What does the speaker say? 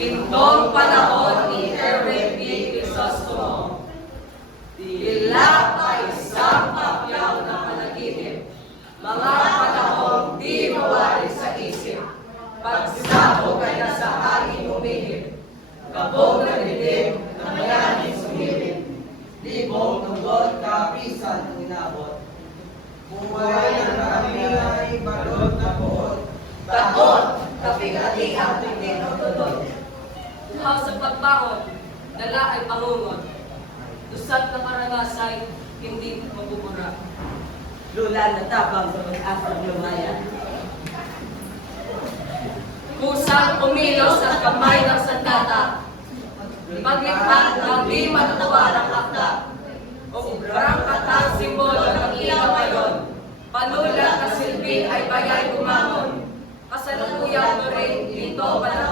Gintong panahon ni Erwin B. Crisostomo. Tila ay isang papyaw na panaginip. Mga panahon di mawari sa isip. Pagsabog ay nasa hangin umihip. Kabog na dilim na mayanin sumilip. Libong tungkol kapisan inabot. Buhay na kami ay balot na buot. Takot, kapigati ang hindi tutulog. Uhaw sa pagbangon, dala ay pangungon. Dusat na karangasay, hindi mabubura. Lula na tabang sa pag-asang lumaya. Kusang umilos ang kamay ng sandata. Paglikhat ng di matutuwa ng akda. Ubrang katang simbolo ng ilang mayon. Panulat na silbi ay bayay kumangon. Kasalukuyang turing dito panahon.